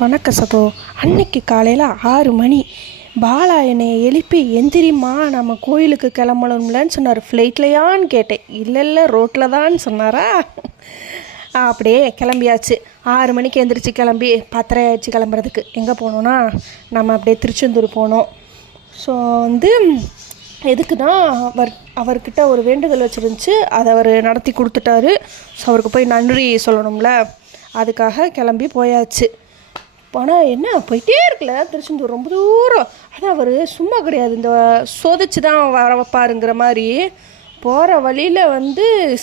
வணக்க சகோ. அன்னைக்கு காலையில் 6 மணி பாலா என்னை எழுப்பி எந்திரிம்மா நம்ம கோயிலுக்கு கிளம்பணும்லன்னு சொன்னார். ஃப்ளைட்லையான்னு கேட்டேன். இல்லை ரோட்டில் தான் சொன்னாரா. அப்படியே கிளம்பியாச்சு. 6 மணிக்கு எந்திரிச்சு கிளம்பி 10:30 ஆயிடுச்சு கிளம்புறதுக்கு. எங்கே போனோன்னா நம்ம அப்படியே திருச்செந்தூர் போனோம். ஸோ எதுக்குன்னா அவர்கிட்ட ஒரு வேண்டுதல் வச்சுருந்துச்சு, அதை அவர் நடத்தி கொடுத்துட்டாரு. ஸோ அவருக்கு போய் நன்றி சொல்லணும்ல, அதுக்காக கிளம்பி போயாச்சு. ஆனால் என்ன போயிட்டே இருக்குல்ல திருச்செந்தூர் ரொம்ப தூரம். அதான் அவர் சும்மா கிடையாது, இந்த சோதிச்சு தான் வர வைப்பாருங்கிற மாதிரி. போகிற வழியில்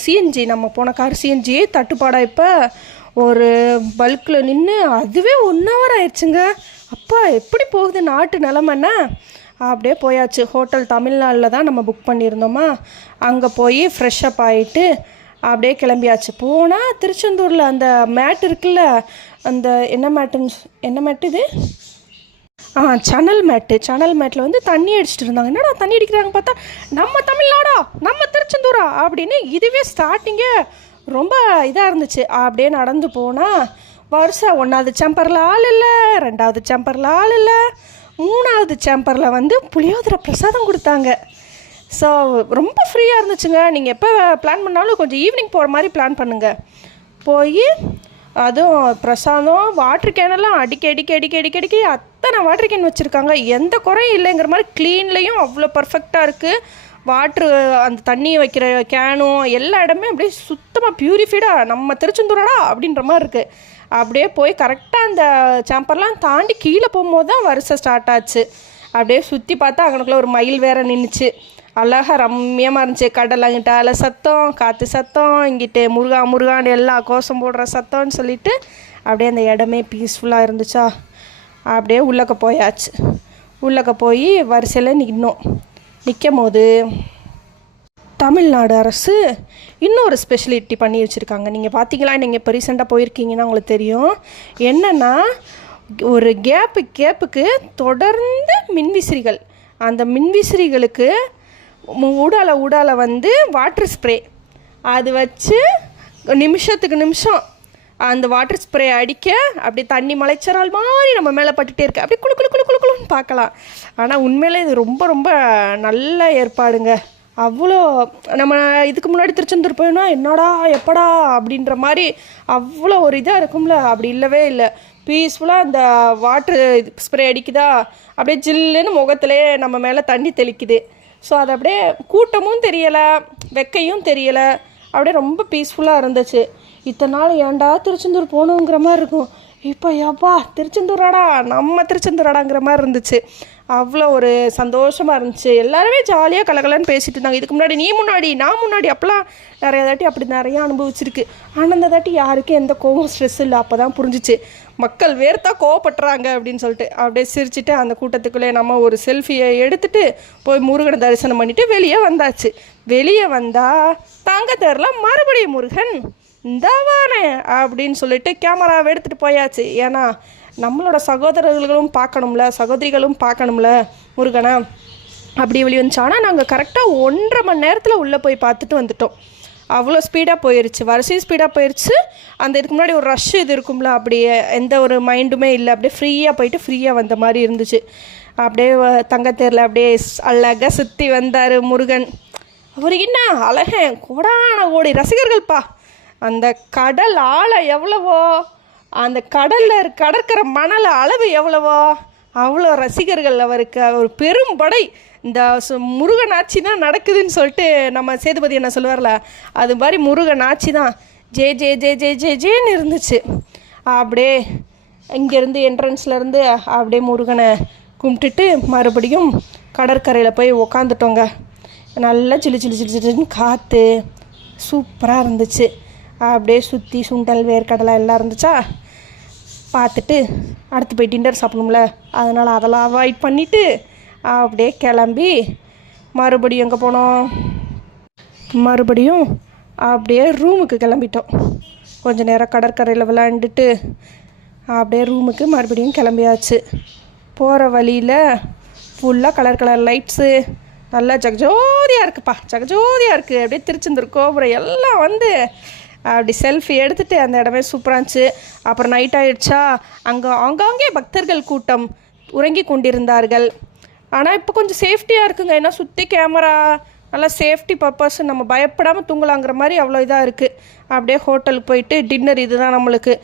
சிஎன்ஜி, நம்ம போன கார் சிஎன்ஜி தட்டுப்பாடாக இப்போ ஒரு பல்கில் நின்று அதுவே 1 hour ஆயிடுச்சுங்க. அப்பா எப்படி போகுது நாட்டு நிலமைன்னா. அப்படியே போயாச்சு. ஹோட்டல் தமிழ்நாட்டில் தான் நம்ம புக் பண்ணியிருந்தோமா, அங்கே போய் ஃப்ரெஷ்அப் ஆகிட்டு அப்படியே கிளம்பியாச்சு. போனால் திருச்செந்தூரில் அந்த மேட் இருக்குல்ல, அந்த என்ன மேட்டு இது சணல் மேட்டில் தண்ணி அடிச்சிட்டு இருந்தாங்க. என்னடா தண்ணி அடிக்கிறாங்க பார்த்தா நம்ம தமிழ்நாடா நம்ம திருச்செந்தூரா அப்படின்னு. இதுவே ஸ்டார்டிங்கே ரொம்ப இதாக இருந்துச்சு. அப்படியே நடந்து போனால் வருஷம் 1வது சேம்பரில் ஆள் இல்லை, 2வது சேம்பரில் ஆள் இல்லை, 3வது சேம்பரில் புளியோதரை பிரசாதம் கொடுத்தாங்க. ஸோ ரொம்ப ஃப்ரீயாக இருந்துச்சுங்க. நீங்கள் எப்போ பிளான் பண்ணாலும் கொஞ்சம் ஈவினிங் போகிற மாதிரி பிளான் பண்ணுங்கள். போய் அதுவும் பிரசாதம் வாட்டர் கேனெல்லாம் அடிக்கடி அத்தனை வாட்டர் கேன் வச்சுருக்காங்க. எந்த குறையும் இல்லைங்கிற மாதிரி க்ளீன்லேயும் அவ்வளோ பர்ஃபெக்டாக இருக்குது. வாட்ரு அந்த தண்ணி வைக்கிற கேனும் எல்லா இடமே அப்படியே சுத்தமாக ப்யூரிஃபைடாக நம்ம திருச்செந்தூரடா அப்படின்ற மாதிரி இருக்குது. அப்படியே போய் கரெக்டாக அந்த சாம்பர்லாம் தாண்டி கீழே போகும்போது தான் வருஷம் ஸ்டார்ட் ஆச்சு. அப்படியே சுற்றி பார்த்தா அங்கனக்குள்ளே ஒரு மயில் வேறு நின்றுச்சு. அழகாக ரம்மியமாக இருந்துச்சு. கடல் அங்கிட்ட அலை சத்தம், காற்று சத்தம், இங்கிட்டு முருகான்னு எல்லா கோஷம் போடுற சத்தம்னு சொல்லிட்டு அப்படியே அந்த இடமே பீஸ்ஃபுல்லாக இருந்துச்சா. அப்படியே உள்ளக்க போயாச்சு. உள்ளக்க போய் வரிசையில் நிற்கும் போது தமிழ்நாடு அரசு இன்னொரு ஸ்பெஷலிட்டி பண்ணி வச்சுருக்காங்க. நீங்கள் பார்த்தீங்களா, நீங்கள் இப்போ ரீசெண்டாக போயிருக்கீங்கன்னா உங்களுக்கு தெரியும். என்னென்னா ஒரு கேப்புக்கு தொடர்ந்து மின்விசிறிகள், அந்த மின்விசிறிகளுக்கு ஊடால வாட்டர் ஸ்ப்ரே அது வச்சு நிமிஷத்துக்கு நிமிஷம் அந்த வாட்டர் ஸ்ப்ரே அடிக்க அப்படியே தண்ணி மலைச்சரால் மாதிரி நம்ம மேலே பட்டுகிட்டே இருக்கு. அப்படியே குளுன்னு பார்க்கலாம். ஆனால் உண்மையிலே இது ரொம்ப ரொம்ப நல்ல ஏற்பாடுங்க. அவ்வளோ நம்ம இதுக்கு முன்னாடி திருச்செந்தூர் போயினா என்னடா எப்படா அப்படின்ற மாதிரி அவ்வளோ ஒரு இதாக இருக்கும்ல. அப்படி இல்லவே இல்லை. பீஸ்ஃபுல்லாக அந்த வாட்ரு ஸ்ப்ரே அடிக்குதா, அப்படியே ஜில்லுன்னு முகத்திலே நம்ம மேலே தண்ணி தெளிக்குது. ஸோ அது அப்படியே கூட்டமும் தெரியலை, வெக்கையும் தெரியலை, அப்படியே ரொம்ப பீஸ்ஃபுல்லாக இருந்துச்சு. இத்தனை நாள் ஏன்டா திருச்செந்தூர் போகணுங்கிற மாதிரி இருக்கும். இப்போ எப்பா திருச்செந்தூராடா நம்ம திருச்செந்தூராடாங்கிற மாதிரி இருந்துச்சு. அவ்வளோ ஒரு சந்தோஷமாக இருந்துச்சு. எல்லாருமே ஜாலியாக கலகலன்னு பேசிகிட்டு இருந்தாங்க. இதுக்கு முன்னாடி நான் முன்னாடி அப்போலாம் நிறையா அனுபவிச்சிருக்கு. ஆனால் அந்த தாட்டி யாருக்கும் எந்த கோவம் ஸ்ட்ரெஸ் இல்லை. அப்போ தான் புரிஞ்சிச்சு மக்கள் வேர்த்தா கோவப்படுறாங்க அப்படின்னு சொல்லிட்டு. அப்படியே சிரிச்சுட்டு அந்த கூட்டத்துக்குள்ளே நம்ம ஒரு செல்ஃபியை எடுத்துகிட்டு போய் முருகனை தரிசனம் பண்ணிவிட்டு வெளியே வந்தாச்சு. வெளியே வந்தால் தங்கத்தேரில் மறுபடியும் முருகன் இந்தாவானே அப்படின்னு சொல்லிட்டு கேமராவை எடுத்துகிட்டு போயாச்சு. ஏன்னா நம்மளோட சகோதரிகளும் பார்க்கணும்ல முருகனை. அப்படி வெளியே வந்துச்சு. ஆனால் நாங்கள் கரெக்டாக 1.5 மணி நேரத்தில் உள்ளே போய் பார்த்துட்டு வந்துட்டோம். அவ்வளோ ஸ்பீடாக போயிடுச்சு, வரிசையும் ஸ்பீடாக போயிடுச்சு. அந்த இதுக்கு முன்னாடி ஒரு ரஷ் இது இருக்கும்ல, அப்படியே எந்த ஒரு மைண்டுமே இல்லை. அப்படியே ஃப்ரீயாக போயிட்டு ஃப்ரீயாக வந்த மாதிரி இருந்துச்சு. அப்படியே தங்கத்தேரில் அப்படியே அழகாக சுற்றி வந்தார் முருகன். அவருக்கு என்ன அழகன் கோடி ரசிகர்கள்ப்பா. அந்த கடல் ஆழம் எவ்வளவோ, அந்த கடலில் கடற்கரை மணல் அளவு எவ்வளவோ அவ்வளோ ரசிகர்கள் அவருக்கு. ஒரு பெரும் படை. இந்த முருகன் ஆட்சி தான் நடக்குதுன்னு சொல்லிட்டு நம்ம சேதுபதி என்ன சொல்லுவார்ல, அது மாதிரி முருகன் ஆட்சி தான் ஜேன்னு இருந்துச்சு. அப்படியே இங்கேருந்து என்ட்ரன்ஸ்லேருந்து அப்படியே முருகனை கும்பிட்டுட்டு மறுபடியும் கடற்கரையில் போய் உக்காந்துட்டோங்க. நல்லா சில்லு காற்று சூப்பராக இருந்துச்சு. அப்படியே சுற்றி சுண்டல் வேர்க்கடலை எல்லாம் இருந்துச்சா. பார்த்துட்டு அடுத்து போய் டின்னர் சாப்பிடணும்ல, அதனால் அதெல்லாம் அவாய்ட் பண்ணிவிட்டு அப்படியே கிளம்பி மறுபடியும் எங்கே போனோம், மறுபடியும் அப்படியே ரூமுக்கு கிளம்பிட்டோம். கொஞ்சம் நேரம் கடற்கரையில் விளையாண்டுட்டு அப்படியே ரூமுக்கு மறுபடியும் கிளம்பியாச்சு. போகிற வழியில் ஃபுல்லாக கலர் லைட்ஸு நல்லா ஜகஜோதியாக இருக்குது. அப்படியே திருச்செந்தூர் கோபுரம் எல்லாம் அப்படி செல்ஃபி எடுத்துகிட்டு அந்த இடமே சூப்பராக இருந்துச்சு. அப்புறம் நைட் ஆகிடுச்சா, ஆங்காங்கே பக்தர்கள் கூட்டம் உறங்கி கொண்டிருந்தார்கள். ஆனால் இப்போ கொஞ்சம் சேஃப்டியாக இருக்குங்க. ஏன்னா சுற்றி கேமரா, நல்லா சேஃப்டி பர்பஸ், நம்ம பயப்படாமல் தூங்கலாங்கிற மாதிரி அவ்வளோ இதாக இருக்குது. அப்படியே ஹோட்டலுக்கு போயிட்டு டின்னர் இது தான் நம்மளுக்கு.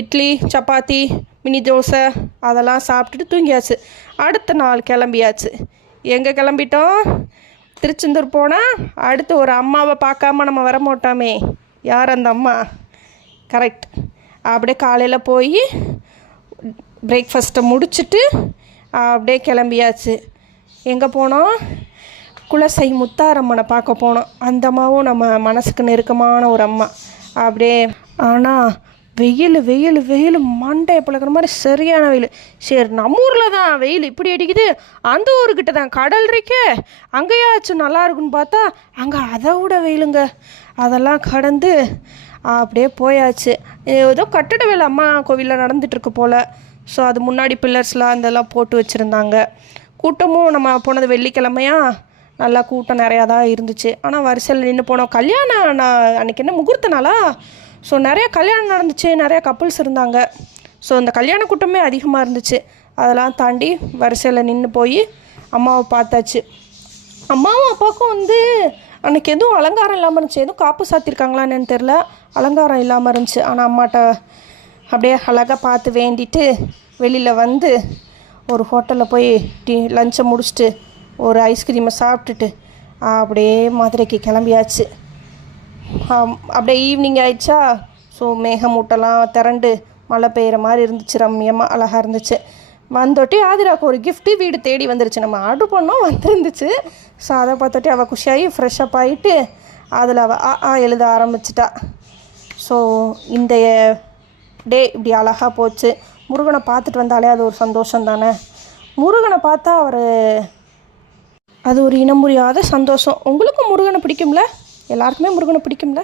இட்லி, சப்பாத்தி, மினி தோசை அதெல்லாம் சாப்பிட்டுட்டு தூங்கியாச்சு. அடுத்த நாள் கிளம்பியாச்சு. எங்கே கிளம்பிட்டோம்? திருச்செந்தூர் போனால் அடுத்து ஒரு அம்மாவை பார்க்காம நம்ம வர மாட்டோமே. யார் அந்த அம்மா? கரெக்ட். அப்படியே காலையில் போய் பிரேக்ஃபாஸ்ட்டை முடிச்சுட்டு அப்படியே கிளம்பியாச்சு. எங்கே போனோம்? குலசை முத்தாரம்மனை பார்க்க போனோம். அந்த அம்மாவும் நம்ம மனசுக்கு நெருக்கமான ஒரு அம்மா. அப்படியே ஆனால் வெயில் வெயில் வெயில் மண்டையை பிளக்கிற மாதிரி சரியான வெயில். சரி, நம்ம ஊரில் தான் வெயில் இப்படி அடிக்குது, அந்த ஊருக்கிட்ட தான் கடல் இருக்கே, அங்கேயாச்சும் நல்லா இருக்குன்னு பார்த்தா அங்கே அதை விட வெயிலுங்க. அதெல்லாம் கடந்து அப்படியே போயாச்சு. ஏதோ கட்டட வேலை அம்மா கோவிலில் நடந்துகிட்ருக்கு போல். ஸோ அது முன்னாடி பில்லர்ஸ்லாம் அதெல்லாம் போட்டு வச்சுருந்தாங்க. கூட்டமும் நம்ம போனது வெள்ளிக்கிழமையா, நல்லா கூட்டம் நிறையா தான் இருந்துச்சு. ஆனால் வரிசையில் நின்று போனோம். கல்யாணம் அன்றைக்கி என்ன முகூர்த்த நாளா? ஸோ நிறையா கல்யாணம் நடந்துச்சு, நிறையா கப்புள்ஸ் இருந்தாங்க. ஸோ அந்த கல்யாண கூட்டமே அதிகமாக இருந்துச்சு. அதெல்லாம் தாண்டி வரிசையில் நின்று போய் அம்மாவை பார்த்தாச்சு. அம்மாவும் அப்பாவுக்கும் அன்றைக்கி எதுவும் அலங்காரம் இல்லாமல் இருந்துச்சு. எதுவும் காப்பு சாத்திருக்காங்களான்னு தெரில, அலங்காரம் இல்லாமல் இருந்துச்சு. ஆனால் அம்மாட்ட அப்படியே அழகாக பார்த்து வேண்டிட்டு வெளியில் வந்து ஒரு ஹோட்டலில் போய் லஞ்சை முடிச்சுட்டு ஒரு ஐஸ்கிரீமை சாப்பிட்டுட்டு அப்படியே மதுரைக்கு கிளம்பியாச்சு. அப்படியே ஈவினிங் ஆயிடுச்சா. ஸோ மேகமூட்டெல்லாம் திரண்டு மழை பெய்கிற மாதிரி இருந்துச்சு. ரம்மியமாக அழகாக இருந்துச்சு. வந்தோட்டி ஆதிராவுக்கு ஒரு கிஃப்ட்டு வீடு தேடி வந்துருச்சு. நம்ம ஆர்டர் பண்ணோம், வந்துருந்துச்சு. ஸோ அதை பார்த்தோட்டி அவள் குஷியாகி ஃப்ரெஷ்ஷப் ஆகிட்டு அதில் அவள் எழுத ஆரம்பிச்சிட்டா. ஸோ இந்த டே இப்படி அழகாக போச்சு. முருகனை பார்த்துட்டு வந்தாலே அது ஒரு சந்தோஷம் தானே. முருகனை பார்த்தா அது ஒரு இனம் புரியாத சந்தோஷம். உங்களுக்கும் முருகனை பிடிக்கும்ல? எல்லாருக்குமே முருகனை பிடிக்கும்ல?